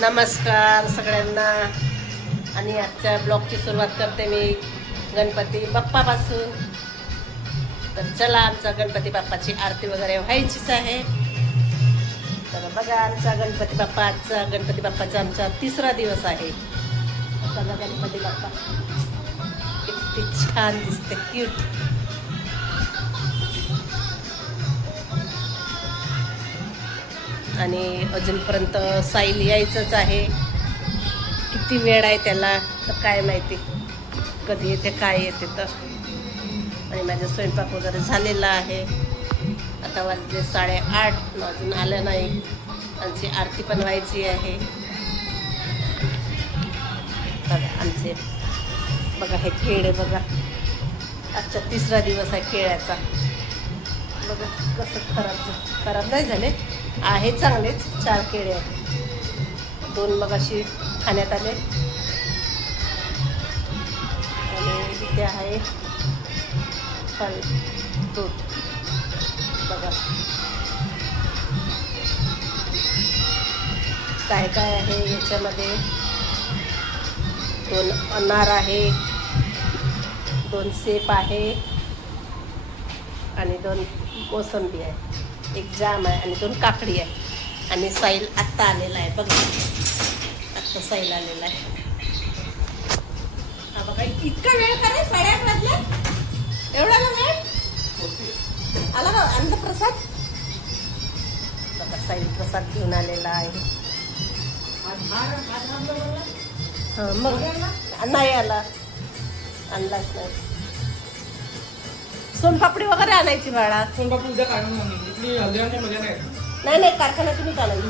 नमस्कार सगळ्यांना आणि आजच्या ब्लॉगची सुरुवात करते मी गणपती बाप्पापासून। तर चला आमचा गणपती बाप्पाची आरती वगैरे व्हायचीच आहे। तर बघा आमचा गणपती बाप्पाचा आमचा तिसरा दिवस आहे। चला गणपती बाप्पा किती छान दिसते, क्यूट। आणि अजूनपर्यंत साईल यायचंच आहे। किती वेळ आहे त्याला तर काय माहिती कधी येते काय येते तर। आणि माझा स्वयंपाक वगैरे झालेला आहे। आता वाजले 8:30, अजून आलं नाही। आमची आरती पण व्हायची आहे। बघा आमचे बघा हे केळे बघा, आजचा तिसरा दिवस आहे केळ्याचा। बघा कसं खराब नाही झाले, आहे चांगलेच। 4 केळे आहेत, 2 मगाशी खाण्यात आले आणि इथे आहे फल फ्रूट। बघा काय काय आहे याच्यामध्ये। 2 अनार आहे, 2 सेब आहे आणि 2 मोसंबी आहे, 1 जाम आहे आणि 2 काकडी आहे। आणि साईल आत्ता आलेला आहे बघा, आत्ता साईल आलेला आहे। हा बघा इतका वेळ करे, 8:30 वाजले, एवढा वेळ आला का अन्नप्रसाद। बघा साईल प्रसाद घेऊन आलेला आहे। मग नाही आला, आणलाच नाही। सोनपापडी वगैरे आणायची बाळा। सोनपापडी उद्या काढून नाही कारखान्यातूनच आणायची।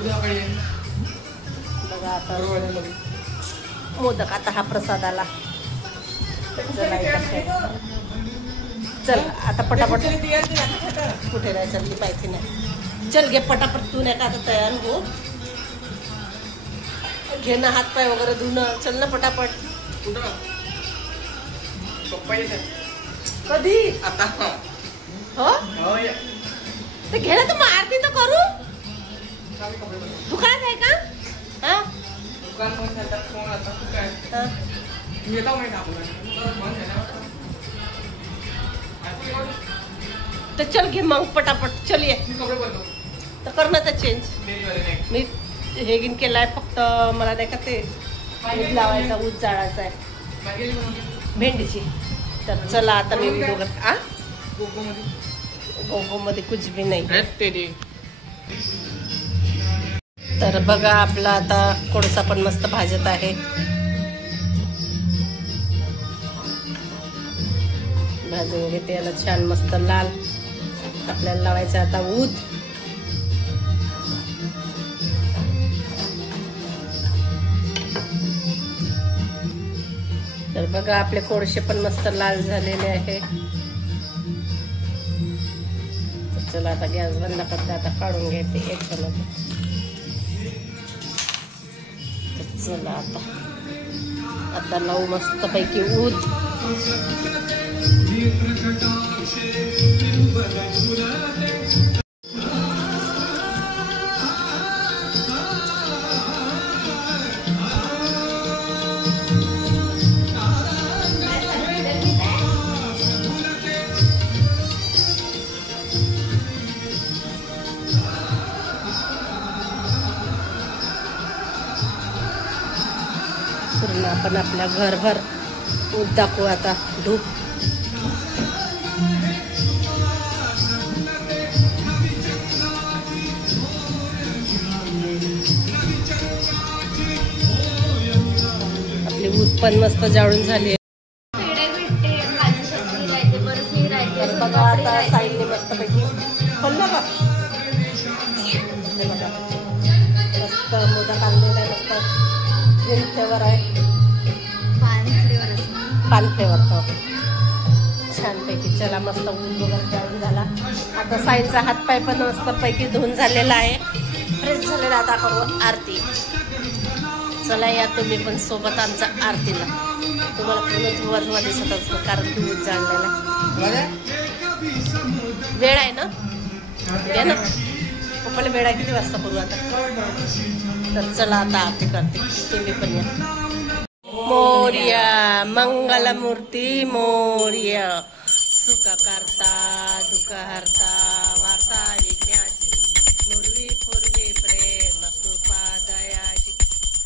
बघा आता मोदक, आता हा प्रसाद आला। चल आता पटापट, कुठे नाही चालली पाहिजे नाही। चल घे पटापट, तू नाही का आता तयार हो, घे ना हात पाय वगैरे धुणं। चल ना पटापट। कधी आता हो ते घे ना, तू मग आरती तर करू। दुकानात आहे का? हा तर चल घे मग पटापट, चल ये तर कर ना तर चेंज। मी हे गिन केलाय, फक्त मला नाही का ते ऊद लावायचा, ऊद जाळायचा आहे भेंडीची। तर चला आता मी गोगो मध्ये कुछ भी नाही। तर बघा आपला आता कोळसा पण मस्त भाजत आहे। भाजून घेते याला छान मस्त लाल। आपल्याला लावायचं आता ऊद। तर बघा आपले कोळसे पण मस्त लाल झालेले आहे। चला आता गॅस बंद करते, आता काढून घेते एक चमचा। चला आता लावू मस्त पैकी ऊद। पूर्ण आपण आपल्या घरभर ऊद दाखवू आता। धूप आपली ऊद पण मस्त जाळून झाली आहे। बघा आता साईडने मस्त पैकी खोललं का, मस्त मोदक आणलेला आहे, मस्त ग्रीन फ्लेवर आहे, पान फ्लेवर हो छानपैकी। चला मस्त ऊन वगैरे जाळून झाला। आता साईडचा हातपाय पण मस्त पैकी धुवून झालेला आहे, फ्रेश झालेला। आता करू आरती। चला या तुम्ही पण सोबत आमच्या आरतीला। तुम्हाला पूर्ण धुवा दिसत असतो कारण की ऊद जाळलेला वेळ आहे ना, घे ना पप्पाला वेळा किती वाजता करू आता. तर चला आता आरती करते, तुम्ही पण या. मोर्या मंगलमूर्ती मोर्या, सुख करता दुःख हरता वार्ता विघ्नाची, पूर्वी पूर्वी प्रेम कृपा दयाची,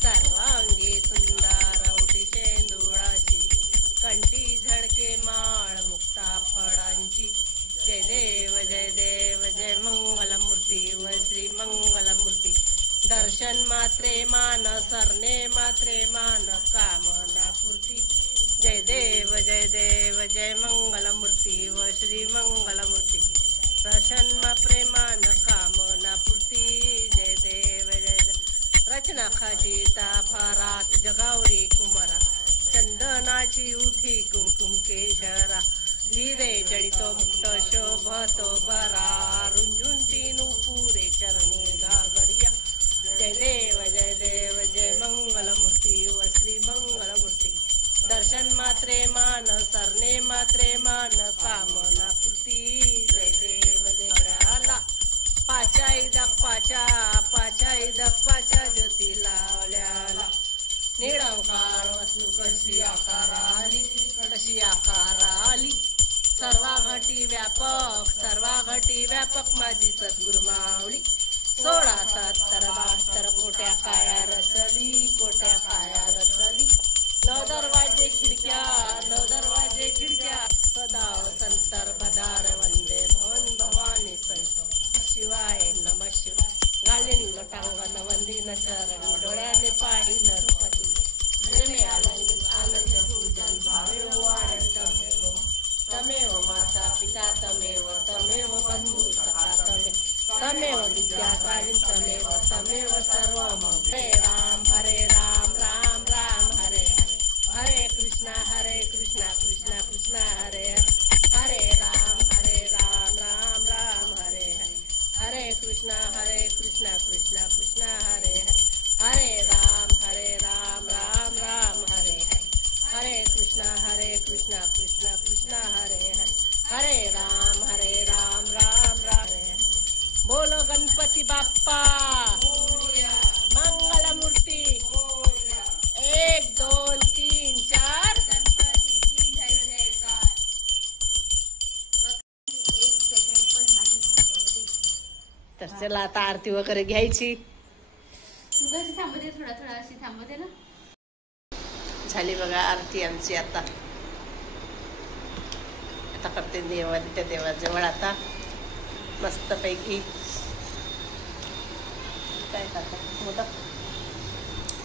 सर्वांगी सुंदर औटी शेंदुळाची, कंठी झडके माळ मुक्ता फळांची. जय देव जय देव जय मंगलमूर्ती व श्री मंगलमूर्ती. दर्शन मात्रे मान सरणे मात्रे मान कामना पूर्ती. जय देव जय मंगलमूर्ती व श्री मंगलमूर्ती. दर्शन प्रेमान कामना पूर्ती. जय देव जय. रचना खाशिता फरात जगावरी कुमारा, चंदनाची उठी कुंकुम केशरा, हिरे जडितो मुक्त शोभतो बरा, रुंझुंती नुपुरे चरणी घागरिया. जय देव जय मंगलमूर्ती व श्री मंगलमूर्ती. दर्शन मात्रे मान सरणे मात्रे मान कामना पूर्ती. जय देव जय. आला पाचा इदक पाचा इदक पाचा ज्योती लावल्याला, निरंकार वस्तू कशी आकाराली कशी आकाराली. सर्वाघटी व्यापक माझी सद्गुरु माऊली. 16,70,72 कोट्या काया रचली कोट्या काया रचली. 9 दरवाजे खिडक्या सदा संतर भदार वंदे भवन भवानी संत. शिवाय नमः शिवाय. घालीन लोटांगण वंदीन चरण, डोळ्याने पाहिन रूपती. आनंद पूजन भावे वाढ तमेव माता पिता तमेव बंधू सखा तमेव विद्या प्राणी तमेव सर्वम. हरे राम राम राम हरे हरे, हरे कृष्णा कृष्णा कृष्णा हरे हरे, हरे राम राम राम हरे हरे, हरे कृष्णा कृष्णा कृष्णा हरे हरे, हरे राम राम राम हरे हरे, हरे कृष्णा कृष्णा हरे हरे, हरे राम राम राम. बोलो गणपती बाप्पा मंगल मूर्ती. 1 2 3 4 गणपती की जय जयकार. एक सेकंड पण नाही थांबवली. तर चला आता आरती वगैरे घ्यायची. तू कशी थांबते, थोडा अशी थांबते ना. झाली बघा आरती आमची. आता करते त्या देवाजवळ आता मस्तपैकी काय खातात,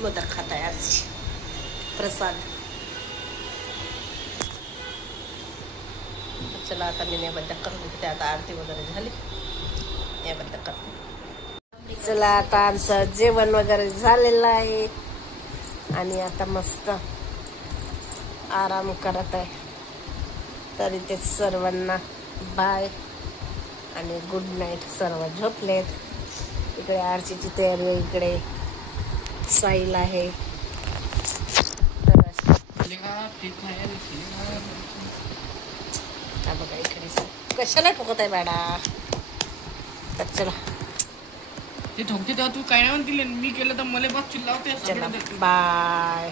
मोदक खाताय आज प्रसाद. चला आता मी नैवेद्य करून घेते. आता आरती वगैरे झाली, नैवेद्य करते. चला आता आमचं जेवण वगैरे झालेलं आहे आणि आता मस्त आराम करत आहे. तरी ते सर्वांना बाय आणि गुड नाईट. सर्व झोपलेत. इकडे आरतीची तयारी आहे, इकडे साईल आहे. तर बघा इकडे कशाला ठोकत आहे मॅडा. तर चला ते ठोकते तेव्हा तू काय नाही म्हणतील, मी केलं तर मला बस चिल्लावते. चला बाय.